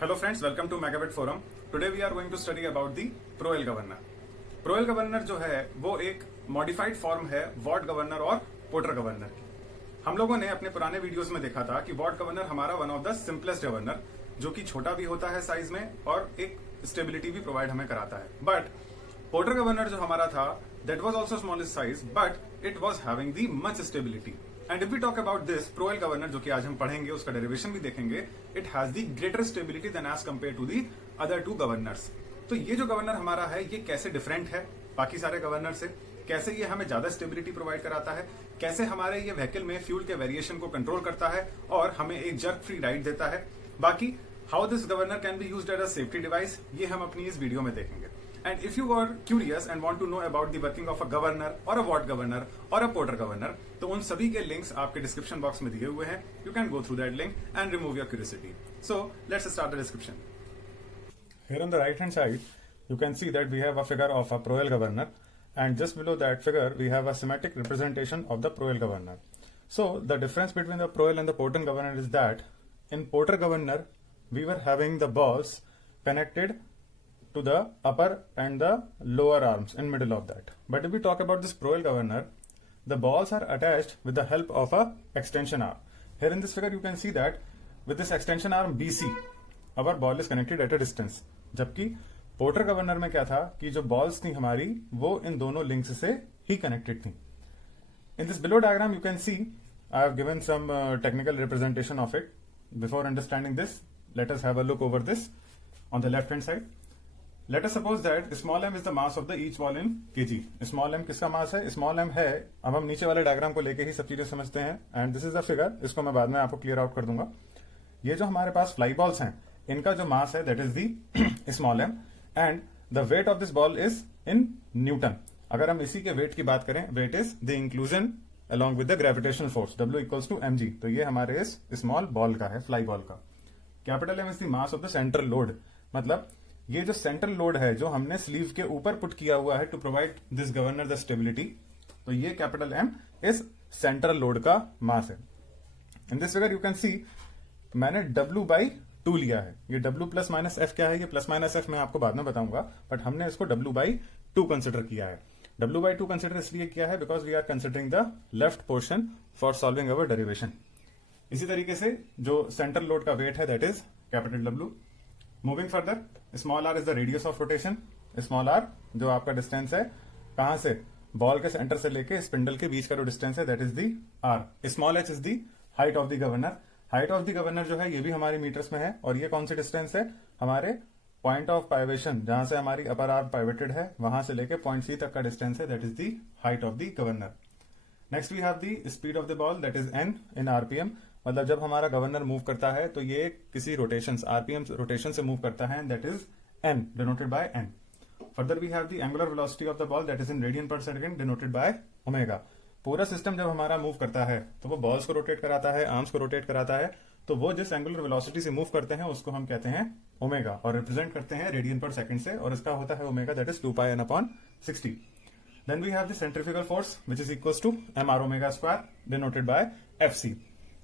Hello friends, welcome to Megabit Forum. Today we are going to study about the Proel Governor. Proel Governor जो है वो एक modified form है what governor और porter governor की। हम लोगों ने अपने पुराने वीडियोस में देखा था कि वॉट गवर्नर हमारा one of the simplest governor, जो कि छोटा भी होता है साइज में और एक स्टेबिलिटी भी प्रोवाइड हमें कराता है। बट पोर्टर गवर्नर जो हमारा था that was also smallest size but it was having the much stability. And if we talk about this Proell governor जो कि आज हम पढ़ेंगे, उसका डेरिवेशन भी देखेंगे, it has the greater stability than as compare to the other two governors. तो ये जो गवर्नर हमारा है ये कैसे डिफरेंट है बाकी सारे गवर्नर से, कैसे ये हमें ज्यादा स्टेबिलिटी प्रोवाइड कराता है, कैसे हमारे ये व्हीकल में फ्यूल के वेरिएशन को कंट्रोल करता है और हमें एक जर्क फ्री राइड देता है। बाकी how this governor can be used as a safety device, ये हम अपनी इस वीडियो में देखेंगे। And if you are curious and want to know about the working of a governor or a ward governor or a porter governor, तो उन सभी के लिंक्स आपके डिस्क्रिप्शन बॉक्स में दिए हुए हैं। You can go through that link and remove your curiosity. So let's start the description. Here on the right hand side, you can see that we have a figure of a Proel governor, and just below that figure we have a schematic representation of the Proel governor. So the difference between the Proel and the porter governor is that in porter governor we were having the balls connected to the upper and the lower arms in middle of that. But if we talk about this Proel governor, the balls are attached with the help of a extension arm. Here in this figure you can see that with this extension arm BC, our ball is connected at a distance. जबकि porter governor में क्या था कि जो balls थी हमारी वो इन दोनों links से ही connected थी. In this below diagram you can see I have given some technical representation of it. Before understanding this, let us have a look over this on the left hand side. Let us suppose that small m is the mass of the each ball in kg. Small m किसका मास है? Small m है, अब हम नीचे वाले diagram को लेके ही सब चीजें समझते हैं। And this is the figure, इसको मैं बाद में आपको क्लियर आउट कर दूंगा। ये जो हमारे पास फ्लाई बॉल्स हैं इनका जो मास है that is the small m and the weight of this ball is in newton. अगर हम इसी के वेट की बात करें, weight is the inclusion along with the gravitational force W equals to mg। तो ये हमारे इस स्मॉल बॉल का है, फ्लाई बॉल का। Capital M is the mass of the central load, मतलब ये जो सेंट्रल लोड है जो हमने स्लीव के ऊपर पुट किया हुआ है to provide this governor the stability, तो ये कैपिटल M इस सेंट्रल लोड का मास है। In this figure you can see मैंने W/2 लिया है। ये W प्लस माइनस एफ क्या है, ये प्लस माइनस एफ मैं आपको बाद में बताऊंगा, बट हमने इसको W/2 कंसिडर किया है। W/2 कंसिडर इसलिए किया है because we are considering the left portion for solving our derivation. इसी तरीके से जो सेंट्रल लोड का वेट है that is capital W। Moving further, small R is the radius of rotation. Small R जो आपका डिस्टेंस है कहां से, बॉल के सेंटर से लेके स्पिंडल के बीच का जो डिस्टेंस है that is the R. Small H is the height of the governor. Height of the governor जो है ये भी हमारी मीटर्स में है, और ये कौन सी डिस्टेंस है, हमारे पॉइंट ऑफ पाइवेशन जहां से हमारी अपर आर्म पाइवेटेड है वहां से लेके पॉइंट सी तक का डिस्टेंस है, that is the height of the governor. Next we have the speed of the ball that is N in RPM, मतलब जब हमारा गवर्नर मूव करता है तो ये किसी रोटेशन आरपीएम रोटेशन से मूव करता है, that is N denoted by N. Further we have the angular velocity of the ball that is in radian per second denoted by omega. पूरा सिस्टम जब हमारा मूव करता है तो वो बॉल्स को रोटेट कराता है, आर्म्स को रोटेट कराता है, तो वो जिस एंगुलर वेलोसिटी से मूव करते हैं उसको हम कहते हैं ओमेगा और रिप्रेजेंट करते हैं रेडियन पर सेकंड से, और इसका होता है omega that is 2πn/60। Then we have the centrifugal force which is equals to mr omega square denoted by fc।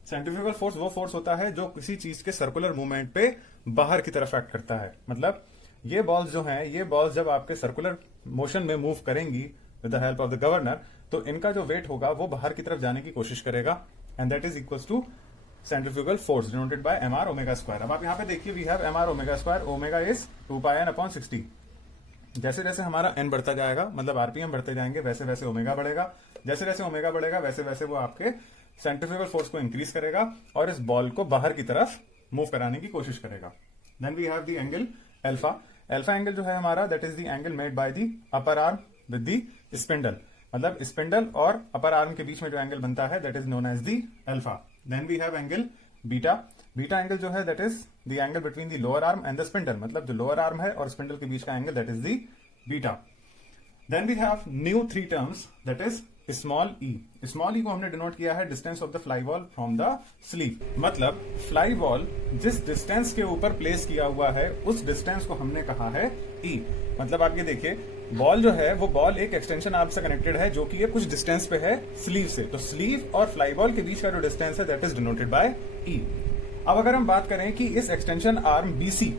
Centrifugal force वो फोर्स होता है जो किसी चीज के सर्कुलर मूवमेंट पे बाहर की तरफ एक्ट करता है। मतलब ये बॉल्स जो हैं, ये बॉल्स जब आपके सर्कुलर मोशन में मूव करेंगी with the help of the governor, तो इनका जो वेट होगा वो बाहर की तरफ जाने की कोशिश करेगा, and that is equals to centrifugal force denoted by mr omega square. अब आप यहाँ पे देखिए we have mr omega square, omega is 2πn/60। जैसे जैसे हमारा n बढ़ता जाएगा, मतलब आरपीएम बढ़ते जाएंगे, वैसे वैसे ओमेगा बढ़ेगा। जैसे जैसे ओमेगा बढ़ेगा वैसे वैसे वो आपके सेंट्रीफ्यूगल फोर्स को इंक्रीज करेगा और इस बॉल को बाहर की तरफ मूव कराने की कोशिश करेगा। Then we have the angle alpha. Alpha angle जो है हमारा that is the angle made by the upper arm with the spindle, मतलब स्पिंडल और अपर आर्म के बीच में जो एंगल बनता है that is known as the alpha. Then we have angle beta. Beta angle जो है that is the angle between the lower arm and the spindle, मतलब जो लोअर आर्म है और स्पिंडल के बीच का angle that is the beta. Then we have new 3 terms that is small e. Small e को हमने डिनोट किया है distance of the fly ball from the sleeve, मतलब फ्लाई बॉल जिस डिस्टेंस के ऊपर प्लेस किया हुआ है उस डिस्टेंस को हमने कहा है ई। मतलब आप ये देखिए बॉल जो है वो बॉल एक एक्सटेंशन आर्म से कनेक्टेड है जो कि ये कुछ डिस्टेंस पे है स्लीव से, तो स्लीव और फ्लाई बॉल के बीच का जो डिस्टेंस है दैट इज डिनोटेड बाय ई। अब अगर हम बात करें कि इस एक्सटेंशन आर्म BC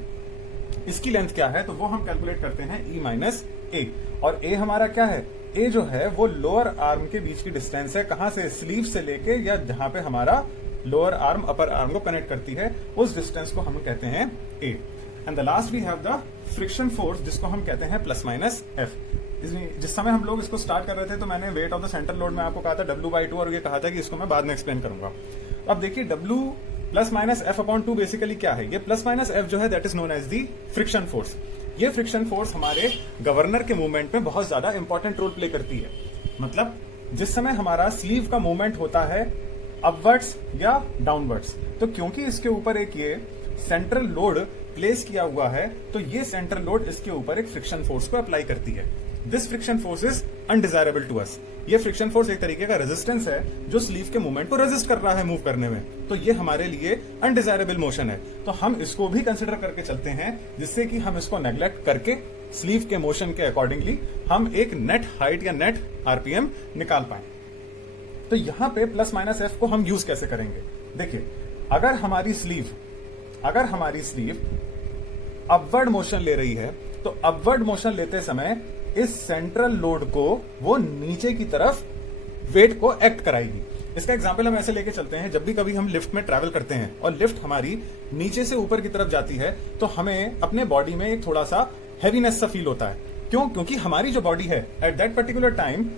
इसकी लेंथ क्या है, तो वो हम कैलकुलेट करते हैं E माइनस A, और A हमारा क्या है, A जो है वो लोअर आर्म के बीच की डिस्टेंस है, कहां से, स्लीव से लेके या जहां पे हमारा लोअर आर्म अपर आर्म को कनेक्ट करती है, उस डिस्टेंस को हम कहते हैं A। And the last we have the friction force, जिसको हम कहते हैं प्लस माइनस F। जिस समय हम लोग इसको स्टार्ट कर रहे थे तो मैंने weight of the centre load में आपको कहा था W/2, और ये कहा था कि इसको मैं बाद में एक्सप्लेन करूंगा। अब देखिए W plus minus F/2 basically क्या है, ये प्लस माइनस F जो है that is known as the friction force. ये फ्रिक्शन फोर्स हमारे गवर्नर के मूवमेंट में बहुत ज्यादा इंपॉर्टेंट रोल प्ले करती है। मतलब जिस समय हमारा स्लीव का मूवमेंट होता है अपवर्ड्स या डाउनवर्ड्स, तो क्योंकि इसके ऊपर एक ये सेंट्रल लोड प्लेस किया हुआ है, तो ये सेंट्रल लोड इसके ऊपर एक फ्रिक्शन फोर्स को अप्लाई करती है। This friction force is undesirable to us. ये फ्रिक्शन फोर्स एक तरीके का रेजिस्टेंस है जो स्लीव के मूवमेंट को रेजिस्ट कर रहा है मूव करने में, तो ये हमारे लिए अनडिजायरेबल मोशन है। तो हम इसको भी कंसिडर करके चलते हैं, जिससे कि हम इसको नेग्लेक्ट करके स्लीव के मोशन के अकॉर्डिंगली हम एक नेट हाइट या नेट RPM निकाल पाए। तो यहां पे प्लस माइनस F को हम यूज कैसे करेंगे, देखिए अगर हमारी स्लीव अपवर्ड मोशन ले रही है, तो अपवर्ड मोशन लेते समय इस सेंट्रल लोड को वो नीचे की तरफ वेट को एक्ट कराएगी। इसका एग्जांपल हम ऐसे लेके चलते हैं, जब भी कभी हम लिफ्ट में ट्रैवल करते हैं और लिफ्ट हमारी नीचे से ऊपर की तरफ जाती है, तो हमें अपने बॉडी में एक थोड़ा सा हैवीनेस सा फील होता है। क्यों? क्योंकि हमारी जो बॉडी है at that particular time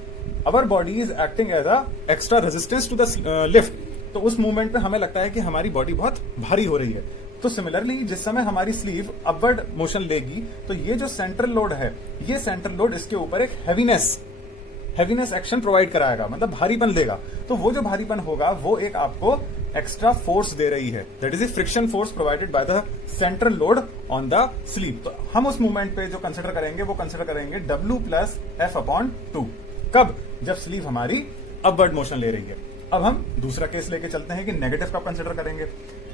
our body is acting as a extra resistance to the lift. तो उस मूवमेंट पे हमें लगता है कि हमारी बॉडी बहुत भारी हो रही है। तो सिमिलरली जिस समय हमारी स्लीव अपवर्ड मोशन लेगी, तो ये जो सेंट्रल लोड है, ये सेंट्रल लोड इसके ऊपर एक हैवीनेस एक्शन प्रोवाइड कराएगा, मतलब भारीपन देगा। तो वो जो भारीपन होगा वो एक आपको एक्स्ट्रा फोर्स दे रही है, that is a friction force provided by the central load on the sleeve. तो हम उस मूवमेंट पे जो कंसिडर करेंगे वो कंसिडर करेंगे W प्लस F/2। कब? जब स्लीव हमारी अपवर्ड मोशन ले रही है। अब हम दूसरा केस लेके चलते हैं कि नेगेटिव कब कंसिडर करेंगे।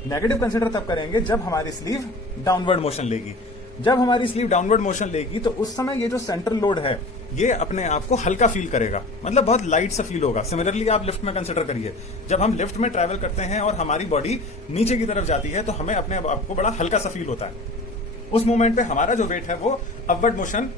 नेगेटिव कंसिडर तब करेंगे जब हमारी स्लीव डाउनवर्ड मोशन लेगी। जब हमारी स्लीव डाउनवर्ड मोशन लेगी तो उस समय ये जो सेंट्रल लोड है ये अपने आप को हल्का फील करेगा, मतलब बहुत लाइट सा फील होगा। सिमिलरली आप लिफ्ट में कंसिडर करिए, जब हम लिफ्ट में ट्रैवल करते हैं और हमारी बॉडी नीचे की तरफ जाती है तो हमें अपने आप को बड़ा हल्का सा फील होता है। उस मोमेंट पे हमारा जो वेट है वो अपवर्ड मोशन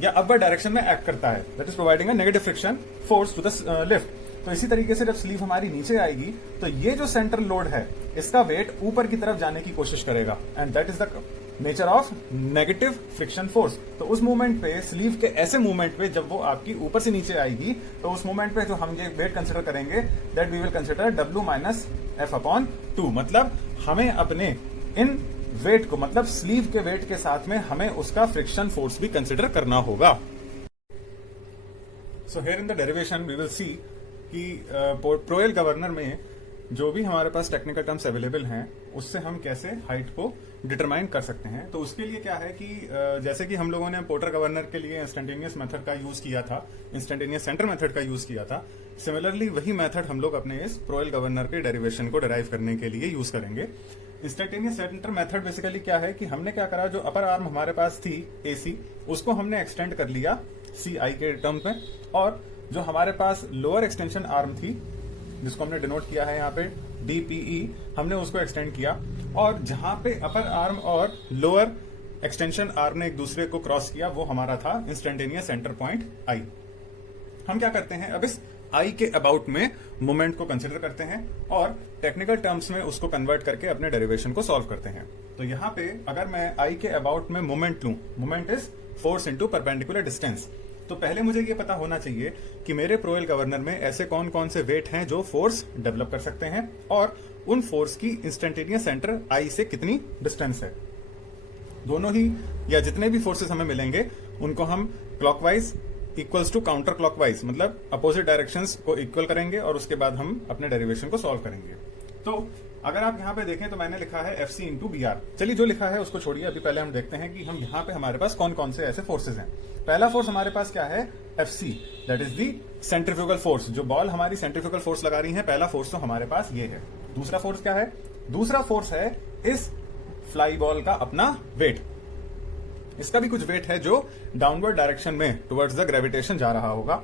या अपवर्ड डायरेक्शन में एक्ट करता है, that is providing a negative friction force to the lift. तो इसी तरीके से जब स्लीव हमारी नीचे आएगी तो ये जो सेंट्रल लोड है इसका वेट ऊपर की तरफ जाने की कोशिश करेगा, and that is the nature of negative friction force. तो उस मूवमेंट पे, स्लीव के ऐसे मूवमेंट पे जब वो आपकी ऊपर से नीचे आएगी, तो उस मूवमेंट पे जो हम ये वेट कंसिडर करेंगे that we will consider W minus F/2। मतलब हमें अपने इन वेट को, मतलब स्लीव के वेट के साथ में हमें उसका फ्रिक्शन फोर्स भी कंसिडर करना होगा। So here in the derivation we will see कि प्रोएल गवर्नर में जो भी हमारे पास टेक्निकल टर्म्स अवेलेबल हैं उससे हम कैसे हाइट को डिटरमाइन कर सकते हैं। तो उसके लिए क्या है कि जैसे कि हम लोगों ने पोर्टर गवर्नर के लिए इंस्टेंटेनियस मेथड का यूज किया था, इंस्टेंटेनियस सेंटर मेथड का यूज किया था, सिमिलरली वही मेथड हम लोग अपने इस प्रोएल गवर्नर के डेरिवेशन को डिराइव करने के लिए यूज करेंगे। इंस्टेंटेनियस सेंटर मेथड बेसिकली क्या है कि हमने क्या करा, जो अपर आर्म हमारे पास थी AC, उसको हमने एक्सटेंड कर लिया CI के टर्म में, और जो हमारे पास लोअर एक्सटेंशन आर्म थी जिसको हमने डिनोट किया है यहाँ पे DPE, हमने उसको एक्सटेंड किया। और जहां पे अपर आर्म और लोअर एक्सटेंशन आर्म ने एक दूसरे को क्रॉस किया वो हमारा था इंस्टेंटेनियस सेंटर पॉइंट I। हम क्या करते हैं, अब इस I के अबाउट में मोमेंट को कंसिडर करते हैं और टेक्निकल टर्म्स में उसको कन्वर्ट करके अपने डेरिवेशन को सॉल्व करते हैं। तो यहाँ पे अगर मैं I के अबाउट में मोमेंट लूं, moment is force into perpendicular distance, तो पहले मुझे ये पता होना चाहिए कि मेरे प्रोएल गवर्नर में ऐसे कौन कौन से वेट हैं जो फोर्स डेवलप कर सकते हैं और उन फोर्स की इंस्टेंटेनियस सेंटर I से कितनी डिस्टेंस है। दोनों ही या जितने भी फोर्सेस हमें मिलेंगे उनको हम clockwise equals to counter clockwise, मतलब अपोजिट डायरेक्शंस को इक्वल करेंगे और उसके बाद हम अपने डेरिवेशन को सॉल्व करेंगे। तो अगर आप यहाँ पे देखें तो मैंने लिखा है FC इंटू BR। चलिए जो लिखा है उसको छोड़िए, अभी पहले हम देखते हैं कि हम यहाँ पे हमारे पास कौन कौन से ऐसे फोर्सेज हैं। पहला फोर्स हमारे पास क्या है, FC, that is the centrifugal force. जो बॉल हमारी सेंट्रीफ्यूगल फोर्स लगा रही है, पहला फोर्स तो हमारे पास ये है। दूसरा फोर्स क्या है, दूसरा फोर्स है इस फ्लाई बॉल का अपना वेट। इसका भी कुछ वेट है जो डाउनवर्ड डायरेक्शन में टुवर्ड्स द ग्रेविटेशन जा रहा होगा।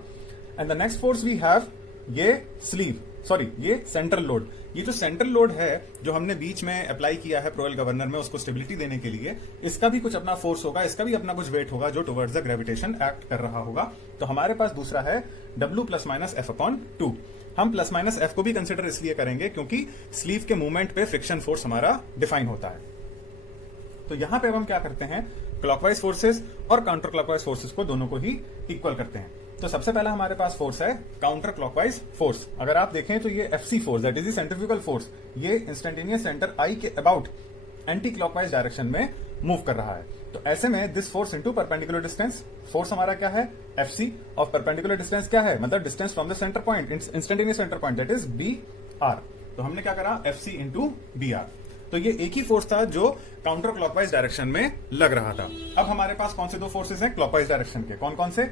And the next force we have ये स्लीव। सॉरी ये सेंट्रल लोड, ये जो सेंट्रल लोड है जो हमने बीच में अप्लाई किया है प्रोएल गवर्नर में उसको स्टेबिलिटी देने के लिए, इसका भी कुछ अपना फोर्स होगा, इसका भी अपना कुछ वेट होगा जो टुवर्ड्स द ग्रेविटेशन एक्ट कर रहा होगा। तो हमारे पास दूसरा है W plus minus F upon 2। हम प्लस माइनस एफ को भी कंसिडर इसलिए करेंगे क्योंकि स्लीव के मूवमेंट पे फ्रिक्शन फोर्स हमारा डिफाइन होता है। तो यहां पे अब हम क्या करते हैं, क्लॉकवाइज फोर्सेस और काउंटर क्लॉकवाइज फोर्सेस को दोनों को ही इक्वल करते हैं। तो सबसे पहला हमारे पास फोर्स है काउंटर क्लॉकवाइज फोर्स। अगर आप देखें तो ये FC force that is the centrifugal force, ये इंस्टेंटेनियस सेंटर आई के अबाउट एंटी क्लॉकवाइज डायरेक्शन में मूव कर रहा है। तो ऐसे में this force into perpendicular distance, force हमारा क्या है एफसी और परपेंडिकुलर डिस्टेंस क्या है, मतलब distance from the centre point, instantaneous centre point that is B R. तो हमने क्या करा एफसी इंटू बी आर। तो ये एक ही फोर्स था जो काउंटर क्लॉकवाइज डायरेक्शन में लग रहा था। अब हमारे पास कौन से दो फोर्सेस हैं क्लॉकवाइज डायरेक्शन के, कौन कौन से,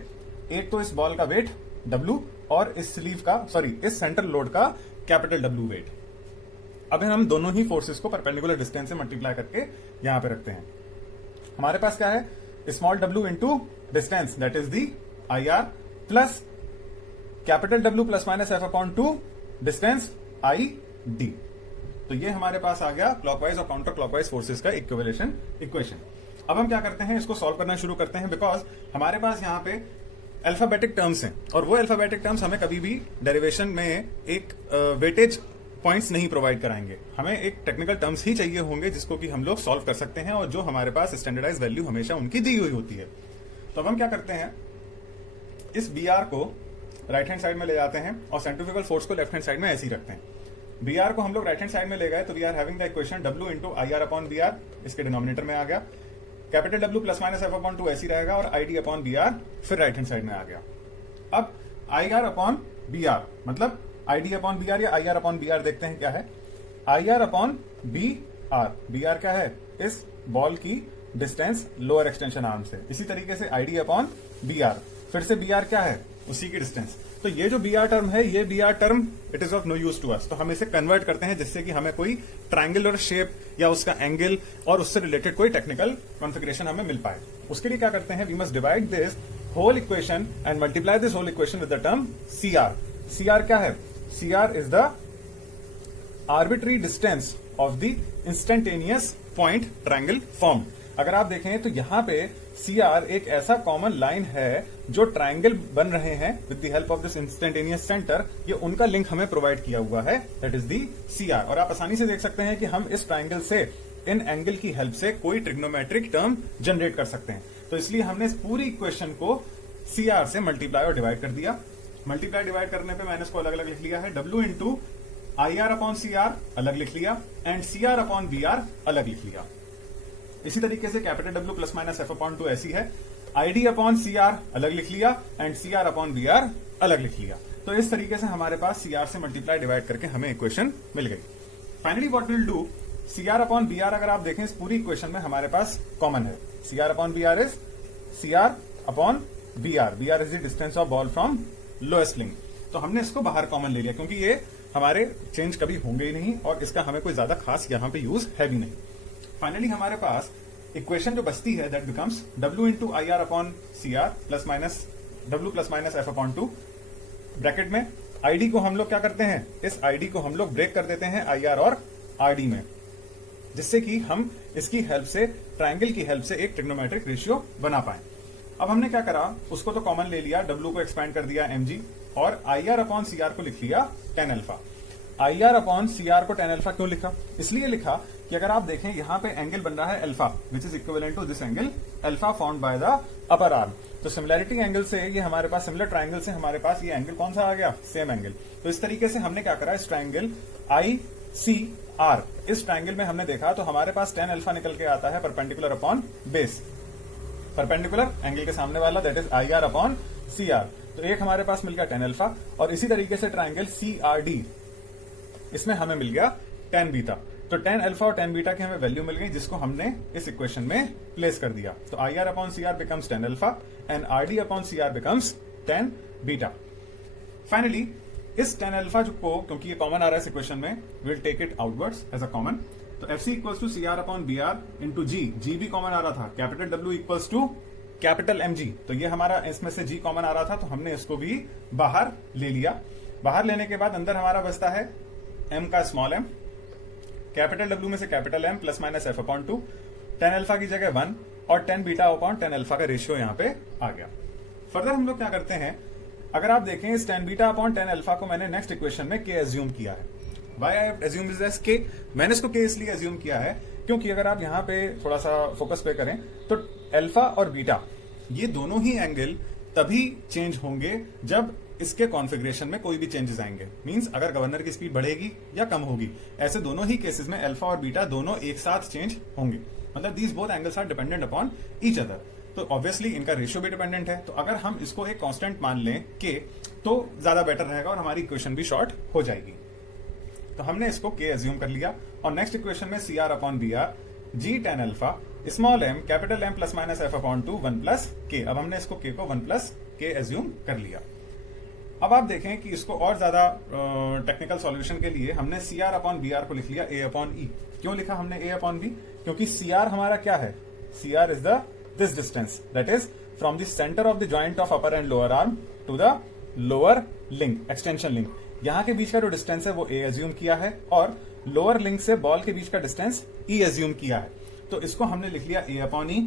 एक तो इस बॉल का वेट W और इस स्लीव का इस सेंट्रल लोड का कैपिटल W वेट। अब हम दोनों ही फोर्सेस को परपेंडिकुलर डिस्टेंस से मल्टीप्लाई करके यहां पे रखते हैं। हमारे पास क्या है small w into distance that is the IR plus capital W plus minus F upon 2 distance ID। तो ये हमारे पास आ गया क्लॉकवाइज और काउंटर क्लॉकवाइज फोर्सेस का इक्विवेलेशन इक्वेशन। अब हम क्या करते हैं, इसको सॉल्व करना शुरू करते हैं बिकॉज हमारे पास यहाँ पे अल्फाबेटिक टर्म्स हैं और वो अल्फाबेटिक टर्म्स हमें कभी भी डेरिवेशन में एक वेटेज पॉइंट्स नहीं प्रोवाइड कराएंगे। हमें एक टेक्निकल टर्म्स ही चाहिए होंगे जिसको कि हम लोग सॉल्व कर सकते हैं और जो हमारे पास स्टैंडर्डाइज वैल्यू हमेशा उनकी दी हुई होती है। तो अब हम क्या करते हैं, इस बी आर को राइट हैंड साइड में ले जाते हैं और सेंट्रीफ्यूगल फोर्स को लेफ्ट हैंड साइड में ऐसे ही रखते हैं। बी आर को हम लोग राइट हैंड साइड में ले गए तो we are having the equation W into IR upon B R, इसके डिनोमिनेटर में आ गया। Capital W plus minus F upon 2 ऐसी रहेगा और ID अपॉन बी आर फिर राइट हैंड साइड में आ गया। अब IR अपॉन बी आर मतलब ID अपॉन बी आर या IR अपॉन बी आर देखते हैं क्या है, IR अपॉन बी आर क्या है, इस बॉल की डिस्टेंस लोअर एक्सटेंशन आर्म से। इसी तरीके से ID अपॉन बी आर, फिर से बी आर क्या है उसी की डिस्टेंस। तो ये जो बी आर टर्म है, ये B R term it is of no use to us. तो हम इसे कन्वर्ट करते हैं जिससे कि हमें कोई ट्रायंगुलर शेप या उसका एंगल और उससे रिलेटेड कोई टेक्निकल कॉन्फिगरेशन हमें मिल पाए। उसके लिए क्या करते हैं, we must divide this whole equation and multiply this whole equation with the term CR। CR क्या है, CR is the arbitrary distance of the instantaneous point triangle form. अगर आप देखें तो यहां पे CR एक ऐसा कॉमन लाइन है जो ट्रायंगल बन रहे हैं with the help of this instantaneous centre, ये उनका लिंक हमें प्रोवाइड किया हुआ है दैट इज दी CR। और आप आसानी से देख सकते हैं कि हम इस ट्रायंगल से इन एंगल की हेल्प से कोई ट्रिग्नोमेट्रिक टर्म जनरेट कर सकते हैं। तो इसलिए हमने इस पूरी इक्वेशन को CR से मल्टीप्लाई और डिवाइड कर दिया। मल्टीप्लाई डिवाइड करने पे मैंने इसको अलग अलग लिख लिया है, W into IR upon CR अलग लिख लिया एंड CR अपॉन BR अलग लिख लिया। इसी तरीके से capital W plus minus F upon 2 ऐसी है, ID अपॉन CR अलग लिख लिया एंड CR अपॉन BR अलग लिख लिया। तो इस तरीके से हमारे पास CR से मल्टीप्लाई डिवाइड करके हमें इक्वेशन मिल गई। Finally what will do, CR upon BR अगर आप देखें इस पूरी इक्वेशन में हमारे पास कॉमन है, CR upon BR is CR upon BR। BR is the distance of ball from lowest link. तो हमने इसको बाहर कॉमन ले लिया क्योंकि ये हमारे चेंज कभी होंगे ही नहीं और इसका हमें कोई ज्यादा खास यहां पे यूज है भी नहीं। फाइनली हमारे पास इक्वेशन जो बचती है that becomes W into IR upon CR plus minus W plus minus F upon 2 bracket में। ID को हम लोग क्या करते हैं, इस ID को हम लोग ब्रेक कर देते हैं IR और RD में, जिससे कि हम इसकी हेल्प से ट्रायंगल की हेल्प से एक ट्रिग्नोमेट्रिक रेशियो बना पाए। अब हमने क्या करा, उसको तो कॉमन ले लिया, W को एक्सपैंड कर दिया mg और IR अपॉन CR को लिख लिया tan alpha. IR upon CR को tan अल्फा क्यों लिखा, इसलिए लिखा कि अगर आप देखें यहां पे एंगल बन रहा है alpha which is equivalent to this angle alpha found by the upper arm. तो सिमिलैरिटी एंगल से ये हमारे पास, सिमिलर ट्रायंगल से हमारे पास ये एंगल कौन सा आ गया, सेम एंगल। तो इस तरीके से हमने क्या करा, इस ट्रायंगल ICR, इस ट्रायंगल में हमने देखा तो हमारे पास tan अल्फा निकल के आता है perpendicular upon base, perpendicular angle के सामने वाला that is IR upon CR। तो एक हमारे पास मिल गया tan अल्फा और इसी तरीके से ट्रायंगल CRD, इसमें हमें मिल गया tan बीटा। तो tan अल्फा और tan बीटा की हमें वैल्यू मिल गई जिसको हमने इस इक्वेशन में प्लेस कर दिया। तो IR upon CR becomes tan alpha and RD upon CR becomes tan beta. Finally इस tan अल्फा को, क्योंकि ये कॉमन आ रहा है इस इक्वेशन में, will take it outwards as a common. तो FC equals to CR upon BR into G भी कॉमन आ रहा था, capital W equals to capital MG। तो ये हमारा इसमें से G कॉमन आ रहा था तो हमने इसको भी बाहर ले लिया बाहर लेने के बाद अंदर हमारा बचता है m का स्मॉल m, कैपिटल W में से capital M plus minus f upon 2, tan alpha की जगह 1 और ten beta upon tan alpha का रेशियो यहाँ पे आ गया। फर्दर हम लोग क्या करते हैं, अगर आप देखें इस tan beta upon tan alpha को मैंने नेक्स्ट इक्वेशन में k एज्यूम किया है। Why I assume is as k, मैंने इसको k इसलिए एज्यूम किया है क्योंकि अगर आप यहाँ पे थोड़ा सा फोकस पे करें तो अल्फा और बीटा ये दोनों ही एंगल तभी चेंज होंगे जब इसके कॉन्फ़िगरेशन में कोई भी चेंजेस आएंगे। मींस अगर गवर्नर की स्पीड बढ़ेगी या कम होगी, ऐसे दोनों ही केसेस में अल्फा और बीटा दोनों एक साथ चेंज होंगे। मतलब these both angles are dependent upon each other, तो ऑब्वियसली इनका रेशियो भी डिपेंडेंट है। तो अगर हम इसको एक कांस्टेंट मान लें के तो ज्यादा बेटर रहेगा और हमारी इक्वेशन भी शॉर्ट हो जाएगी। तो हमने इसको के एज्यूम कर लिया और नेक्स्ट इक्वेशन में C R upon B R G tan alpha small M capital M plus minus F upon 2 1 plus K. अब हमने इसको के को 1 प्लस के एज्यूम कर लिया। अब आप देखें कि इसको और ज्यादा टेक्निकल सॉल्यूशन के लिए हमने C R upon B R को लिख लिया ए अपॉन ई। क्यों लिखा हमने ए अपॉन बी? क्योंकि सी आर हमारा क्या है, C R is the this distance that is from the centre of the joint of upper and lower arm to the lower link, extension link. यहाँ के बीच का जो डिस्टेंस है वो ए एज्यूम किया है और लोअर लिंक से बॉल के बीच का डिस्टेंस ई एज्यूम किया है। तो इसको हमने लिख लिया a upon e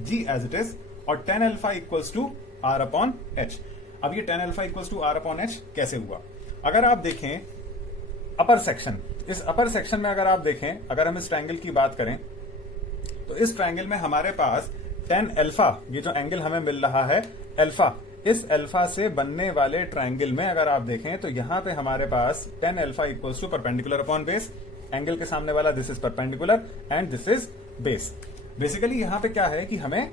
g as it is और tan alpha equals to r upon h. अब ये tan alpha equals to r upon h कैसे हुआ? अगर आप देखें अपर सेक्शन, इस अपर सेक्शन में अगर आप देखें, अगर हम इस ट्रायंगल की बात करें तो इस ट्रायंगल में हमारे पास टेन अल्फा, ये जो एंगल हमें मिल रहा है अल्फा, इस अल्फा से बनने वाले ट्रायंगल में अगर आप देखें तो यहां पे हमारे पास tan alpha equals to perpendicular upon base, angle के सामने वाला this is perpendicular and this is base. Basically यहां पे क्या है कि हमें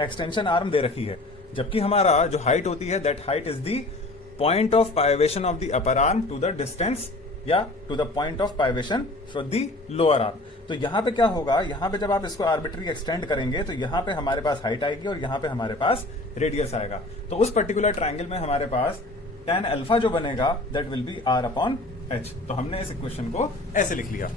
एक्सटेंशन आर्म दे रखी है, जबकि हमारा जो हाइट होती है that height is the point of pivation of the upper arm to the distance या to the point of pivation from the lower arm. तो यहां पे क्या होगा, यहां पे जब आप इसको आर्बिट्री एक्सटेंड करेंगे तो यहां पे हमारे पास हाइट आएगी और यहां पे हमारे पास रेडियस आएगा। तो उस पर्टिकुलर ट्रायंगल में हमारे पास टेन अल्फा जो बनेगा that will be R upon H. तो हमने इस इक्वेशन को ऐसे लिख लिया।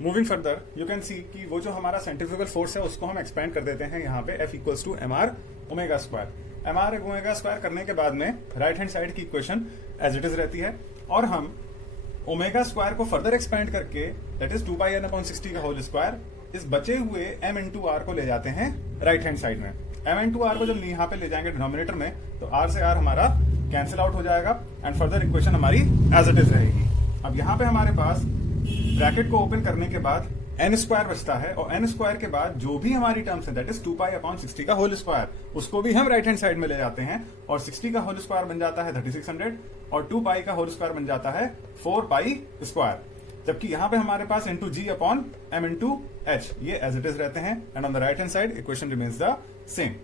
Moving further you can see कि वो जो हमारा सेंट्रीफ्यूगल फोर्स है उसको हम एक्सपेंड कर देते हैं यहाँ पे F equals to M R omega square. M R omega square करने के बाद में राइट हैंड साइड की इक्वेशन एज इट इज रहती है और हम ओमेगा स्क्वायर को फर्दर एक्सपेंड करके that is 2 pi N upon 60 का होल स्क्वायर इस बचे हुए एम इंटू आर को ले जाते हैं राइट हैंड साइड में। एम इंटू आर को जब यहाँ पे ले जाएंगे डिनोमिनेटर में तो आर से आर हमारा कैंसिल आउट हो जाएगा एंड फर्दर इक्वेशन हमारी एज इट इज रहेगी। अब यहाँ पे हमारे पास ब्रैकेट को ओपन करने के बाद एन स्क्वायर बचता है और एन स्क्वायर के बाद जो भी हमारी टर्म्स है दैट इज 2 पाई अपॉन 60 का होल स्क्वायर, उसको भी हम राइट हैंड साइड में ले जाते हैं और 60 का होल स्क्वायर बन जाता है 3600 और 2 पाई का होल स्क्वायर बन जाता है 4 पाई स्क्वायर। जबकि यहाँ पे हमारे पास into G upon M into H ये एज इट इज रहते हैं and on the right hand side equation remains the same.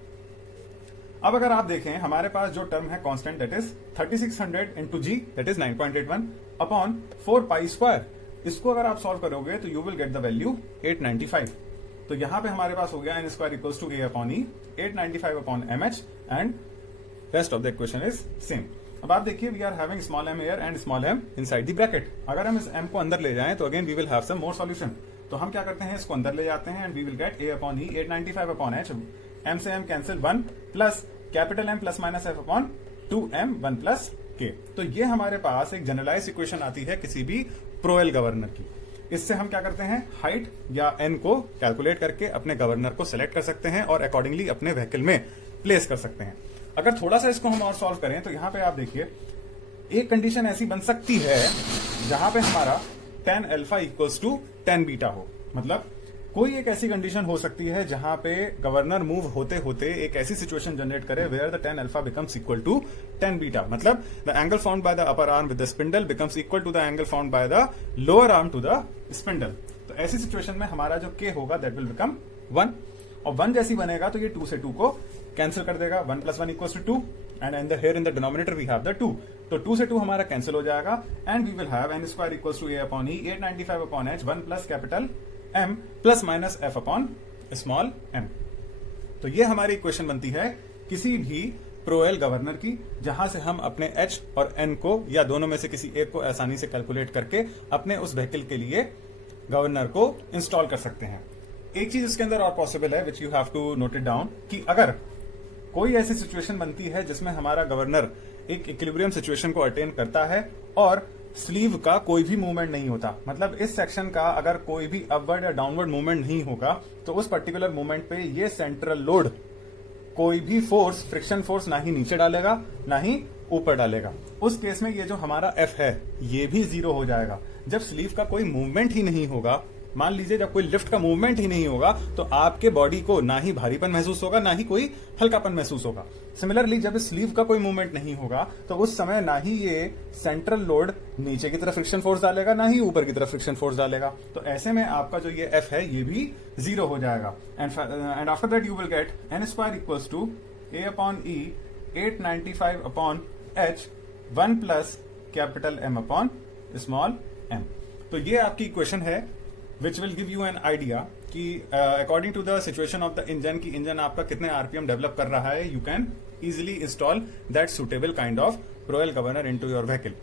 अब अगर आप देखें हमारे पास जो टर्म है constant that is 3600 into G that is 9.81 upon 4 pi square, इसको अगर आप सॉल्व करोगे तो you will get the value 895। तो यहां पे हमारे पास हो गया N square equals to A upon E 895 upon M H and rest of the equation is same. अब आप देखिए we are having small M air and small M inside the bracket. अगर हम इस एम को अंदर ले जाएं तो again we will have some more solution. तो हम क्या करते हैं, इसको अंदर ले जाते हैं and we will get a upon E 895 upon h, m से m cancel 1 plus capital M plus minus F upon 2m 1 plus k. तो ये हमारे पास एक जनरलाइज इक्वेशन आती है किसी भी प्रोएल गवर्नर की। इससे हम क्या करते हैं, हाइट या एन को कैलकुलेट करके अपने गवर्नर को सिलेक्ट कर सकते हैं और अकॉर्डिंगली अपने व्हीकल में प्लेस कर सकते हैं। अगर थोड़ा सा इसको हम और सॉल्व करें तो यहां पे आप देखिए एक कंडीशन ऐसी बन सकती है जहां पे हमारा tan alpha equals to tan beta हो। मतलब कोई एक ऐसी कंडीशन हो सकती है जहां पे गवर्नर मूव होते होते एक ऐसी सिचुएशन जनरेट करे where the tan alpha becomes equal to tan beta. मतलब the angle found by the upper arm with the spindle becomes equal to the angle found by the lower arm to the spindle. तो ऐसी situation में हमारा जो के होगा that will become 1 और 1 जैसी बनेगा तो ये 2 से 2 को कैंसिल कर देगा, 1 plus 1 equals to 2 and here in the denominator we have the 2। तो 2 से 2 हमारा कैंसिल हो जाएगा and we will have N square equals to A upon E 895 upon H 1 plus capital m plus minus f upon small m। तो ये हमारी equation बनती है किसी भी प्रोएल गवर्नर की जहां से हम अपने h और n को या दोनों में से किसी एक को आसानी से कैलकुलेट करके अपने उस व्हीकल के लिए गवर्नर को इंस्टॉल कर सकते हैं। एक चीज इसके अंदर और पॉसिबल है which you have to note it down कि अगर कोई ऐसी सिचुएशन बनती है जिसमें हमारा गवर्नर एक इक्विलिब्रियम सिचुएशन को अटेन करता है और स्लीव का कोई भी मूवमेंट नहीं होता। मतलब इस सेक्शन का अगर कोई भी अपवर्ड या डाउनवर्ड मूवमेंट नहीं होगा तो उस पर्टिकुलर मूवमेंट पे ये सेंट्रल लोड कोई भी फोर्स, फ्रिक्शन फोर्स ना ही नीचे डालेगा ना ही ऊपर डालेगा। उस केस में ये जो हमारा एफ है ये भी जीरो हो जाएगा। जब स्लीव का कोई मूवमेंट ही नहीं होगा, मान लीजिए जब कोई लिफ्ट का मूवमेंट ही नहीं होगा, तो आपके बॉडी को ना ही भारीपन महसूस होगा ना ही कोई हल्कापन महसूस होगा। सिमिलरली जब स्लीव का कोई मूवमेंट नहीं होगा तो उस समय ना ही ये सेंट्रल लोड नीचे की तरफ फ्रिक्शन फोर्स डालेगा ना ही ऊपर की तरफ फ्रिक्शन फोर्स डालेगा। तो ऐसे में आपका जो ये एफ है ये भी जीरो हो जाएगा। And after that you will get N square equals to A upon E 895 upon H 1 plus capital M upon small M. तो ये आपकी इक्वेशन है which will give you an idea कि according to the situation of the engine कि engine आपका कितने RPM develop कर रहा है, you can easily install that suitable kind of Proel governor into your vehicle.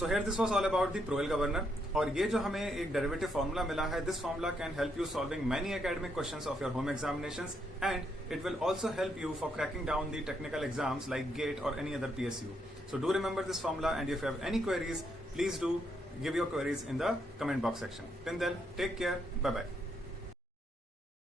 So here this was all about the Proel governor और ये जो हमें एक डेरिवेटिव फॉर्मूला मिला है, this formula can help you solving many academic questions of your home examinations and it will also help you for cracking down the technical exams like GATE or any other PSU. So do remember this formula and if you have any queries, please do give your queries in the comment box section. Till then, take care. Bye bye.